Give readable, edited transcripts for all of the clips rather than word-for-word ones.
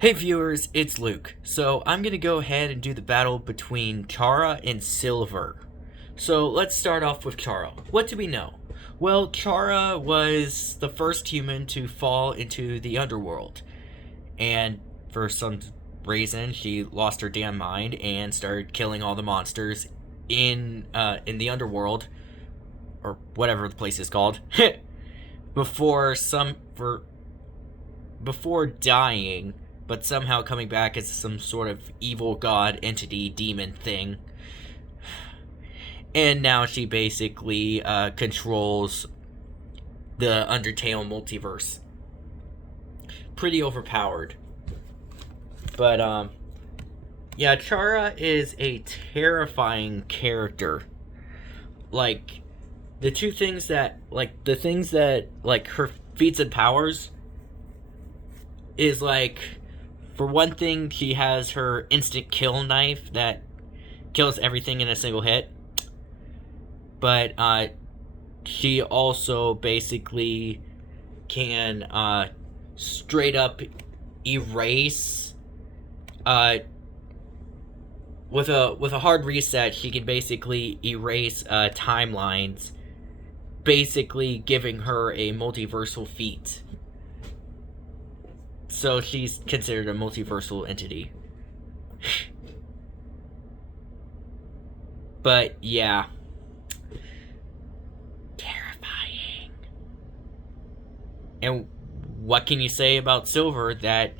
Hey viewers, it's Luke. So I'm gonna go ahead and do the battle between Chara and Silver. So let's start off with Chara. What do we know? Well, Chara was the first human to fall into the underworld. And for some reason, she lost her damn mind and started killing all the monsters in the underworld, or whatever the place is called, before some for before dying, but somehow coming back as some sort of evil god entity demon thing. And now she basically controls the Undertale multiverse. Pretty overpowered. But yeah, Chara is a terrifying character. Like the things that her feats and powers is like, for one thing, she has her instant kill knife that kills everything in a single hit. But she also basically can straight up erase with a hard reset. She can basically erase timelines, basically giving her a multiversal feat. So she's considered a multiversal entity. But yeah, terrifying. And what can you say about Silver that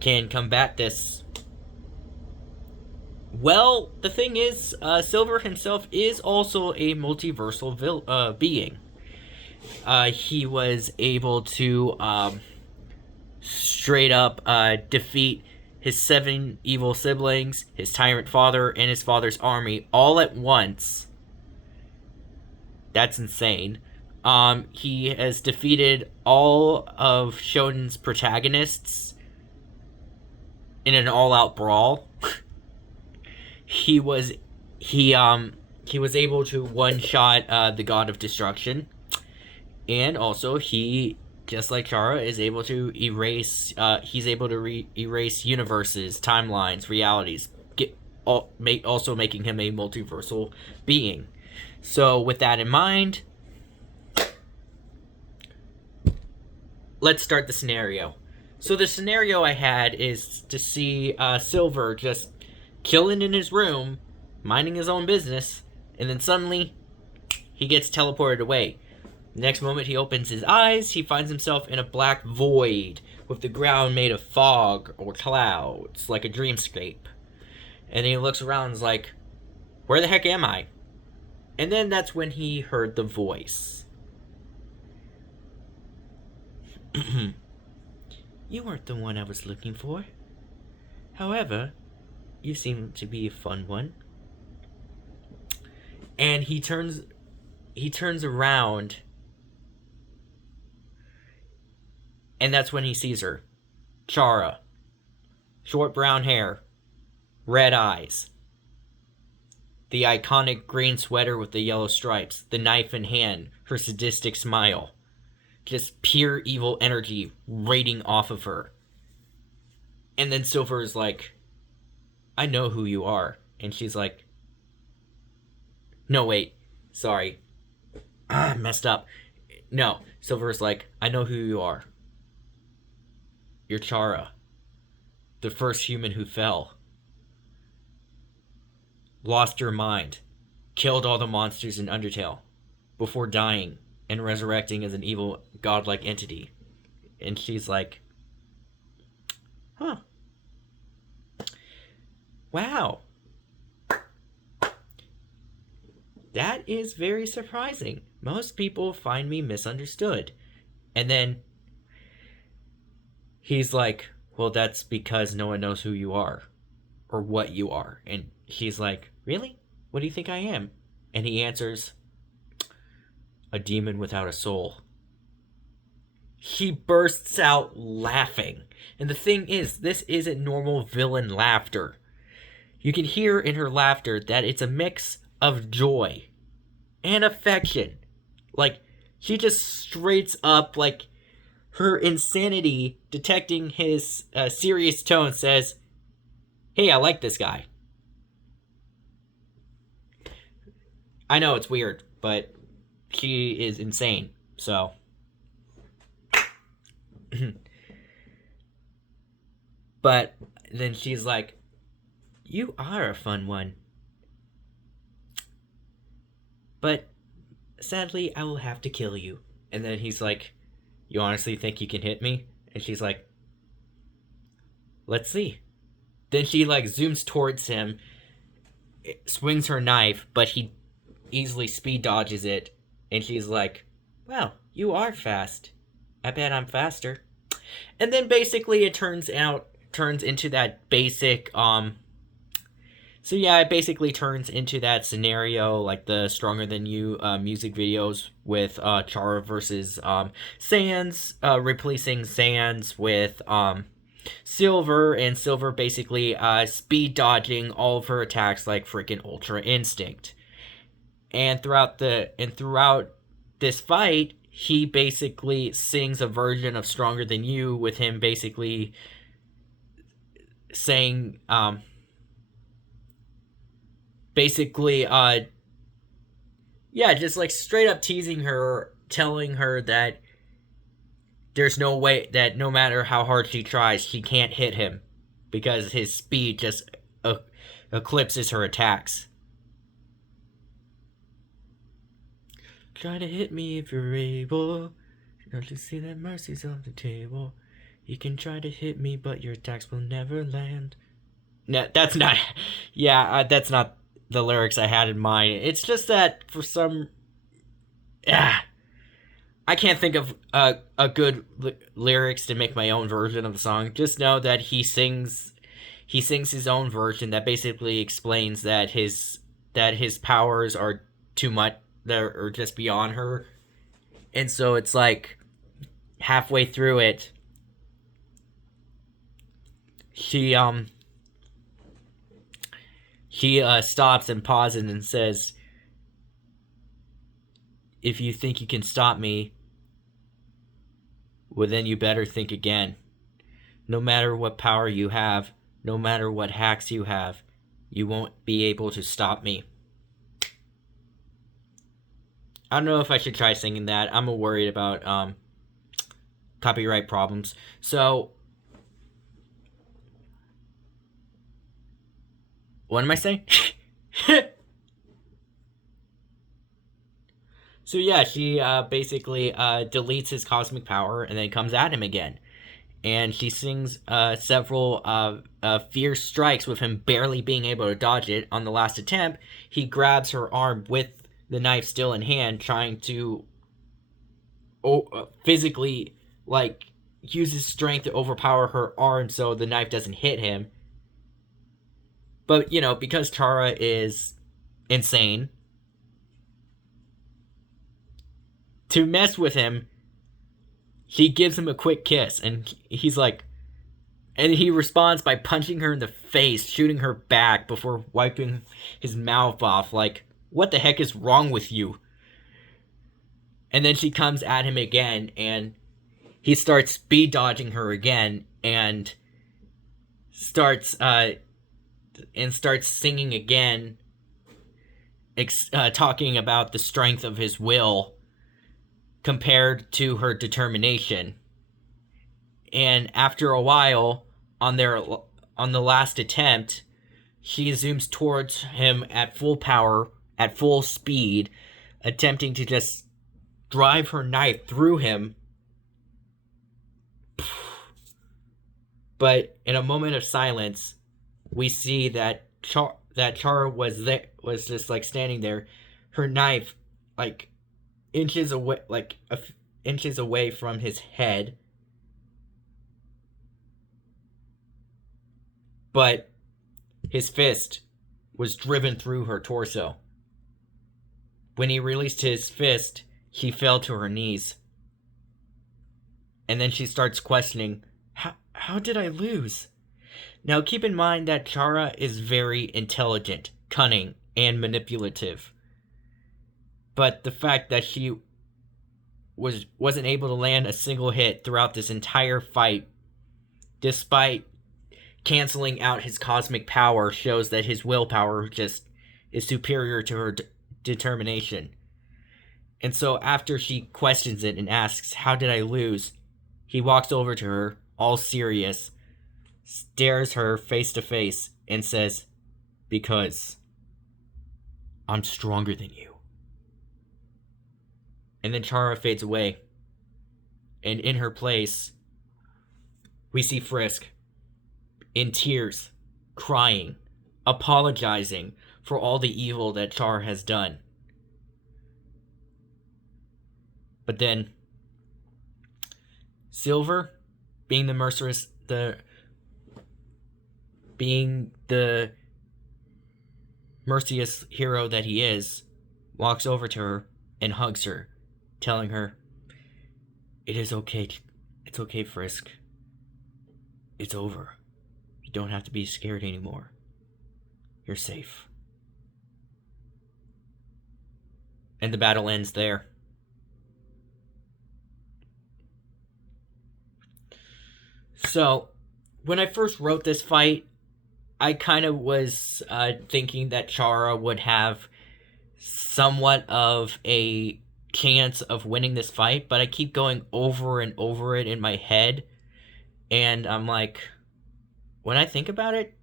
can combat this? Well, the thing is, Silver himself is also a multiversal being. He was able to straight up defeat his 7 evil siblings, his tyrant father, and his father's army all at once. That's insane. He has defeated all of Shoten's protagonists in an all-out brawl. he was able to one-shot the God of Destruction, and also he, just like Chara, is able to erase. He's able to erase universes, timelines, realities, also making him a multiversal being. So, with that in mind, let's start the scenario. So, the scenario I had is to see Silver just chilling in his room, minding his own business, and then suddenly he gets teleported away. The next moment he opens his eyes, he finds himself in a black void with the ground made of fog or clouds, like a dreamscape. And he looks around and is like, where the heck am I? And then that's when he heard the voice. You weren't the one I was looking for. However, you seem to be a fun one. And he turns around, and that's when he sees her. Chara. Short brown hair. Red eyes. The iconic green sweater with the yellow stripes. The knife in hand. Her sadistic smile. Just pure evil energy radiating off of her. And then Silver is like, I know who you are. And she's like, no, wait. Sorry. Messed up. No. Silver's like, I know who you are. You're Chara. The first human who fell. Lost your mind. Killed all the monsters in Undertale. Before dying and resurrecting as an evil godlike entity. And she's like, huh. Wow. That is very surprising. Most people find me misunderstood. And then he's like, well, that's because no one knows who you are or what you are. And he's like, really? What do you think I am? And he answers, a demon without a soul. He bursts out laughing. And the thing is, this isn't normal villain laughter. You can hear in her laughter that it's a mix of joy and affection. Like, she just straight up, like, her insanity detecting his serious tone says, "Hey, I like this guy." I know it's weird, but she is insane, so. But then she's like, "You are a fun one. But sadly, I will have to kill you." And then he's like, "You honestly think you can hit me?" And she's like, "Let's see." Then she like zooms towards him, swings her knife, but he easily speed dodges it. And she's like, "Well, you are fast. I bet I'm faster." And then basically it turns into that basic so yeah, it basically turns into that scenario like the Stronger Than You music videos with Chara versus Sans, replacing Sans with Silver, and Silver basically speed dodging all of her attacks like freaking Ultra Instinct. And throughout this fight, he basically sings a version of Stronger Than You with him basically saying basically yeah, just like straight up teasing her, telling her that there's no way, that no matter how hard she tries, she can't hit him because his speed just eclipses her attacks. Try to hit me if you're able. Don't you see that mercy's on the table? You can try to hit me, but your attacks will never land. No, that's not. Yeah, that's not the lyrics I had in mind. It's just that for some. Ah, I can't think of a good lyrics to make my own version of the song. Just know that he sings his own version that basically explains that his powers are too much, that are just beyond her, and so it's like halfway through it, she stops and pauses and says, "If you think you can stop me, well then you better think again. No matter what power you have, no matter what hacks you have, you won't be able to stop me." I don't know if I should try singing that. I'm worried about copyright problems. So, what am I saying? So yeah, she basically deletes his cosmic power and then comes at him again. And she sings several fierce strikes with him barely being able to dodge it. On the last attempt, he grabs her arm with the knife still in hand, trying to physically, like, use his strength to overpower her arm so the knife doesn't hit him. But, you know, because Chara is insane, to mess with him, he gives him a quick kiss, and he's like, and he responds by punching her in the face, shooting her back before wiping his mouth off. Like, what the heck is wrong with you? And then she comes at him again, and he starts speed dodging her again, and starts singing again, talking about the strength of his will compared to her determination. And after a while, on the last attempt, she zooms towards him at full power, at full speed, attempting to just drive her knife through him. But in a moment of silence, we see that Chara was just like standing there, her knife like inches away from his head, but his fist was driven through her torso. When he released his fist, she fell to her knees. And then she starts questioning, how did I lose? Now keep in mind that Chara is very intelligent, cunning, and manipulative. But the fact that she wasn't able to land a single hit throughout this entire fight, despite canceling out his cosmic power, shows that his willpower just is superior to her determination. And so after she questions it and asks, "How did I lose?" he walks over to her, all serious, stares her face to face, and says, "Because I'm stronger than you." And then Chara fades away. And in her place, we see Frisk in tears, crying, apologizing for all the evil that Chara has done. But then Silver, being the merciless, being the merciless hero that he is, walks over to her and hugs her, telling her, "It is okay. It's okay, Frisk. It's over. You don't have to be scared anymore. You're safe." And the battle ends there. So, when I first wrote this fight, I kind of was thinking that Chara would have somewhat of a chance of winning this fight, but I keep going over and over it in my head, and I'm like, when I think about it,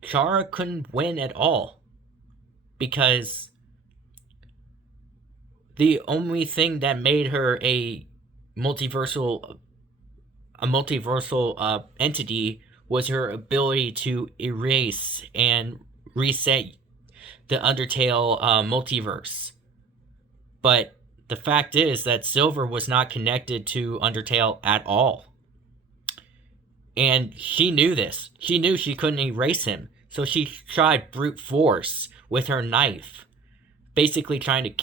Chara couldn't win at all, because the only thing that made her a multiversal entity was her ability to erase and reset the Undertale multiverse. But the fact is that Silver was not connected to Undertale at all. And she knew this. She knew she couldn't erase him. So she tried brute force with her knife, basically trying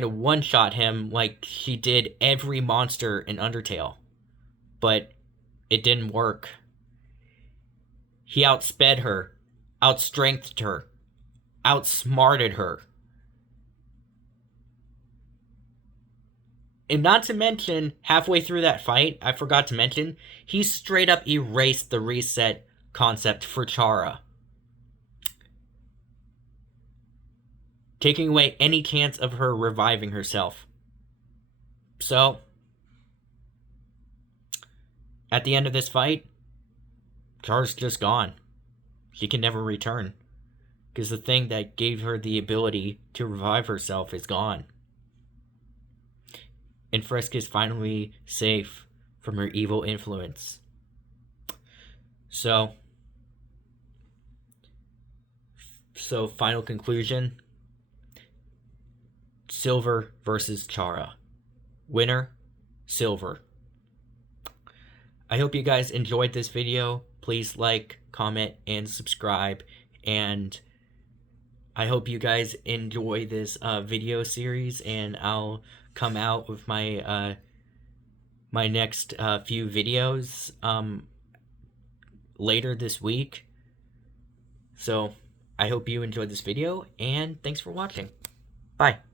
to one-shot him like she did every monster in Undertale. But it didn't work. He outsped her, outstrengthed her, outsmarted her. And not to mention, halfway through that fight, I forgot to mention, he straight up erased the reset concept for Chara, taking away any chance of her reviving herself. So, at the end of this fight, Chara's just gone. She can never return, because the thing that gave her the ability to revive herself is gone. And Frisk is finally safe from her evil influence. So final conclusion: Silver versus Chara. Winner, Silver. I hope you guys enjoyed this video. Please like, comment, and subscribe. And I hope you guys enjoy this video series, and I'll come out with my my next few videos later this week. So I hope you enjoyed this video, and thanks for watching. Bye.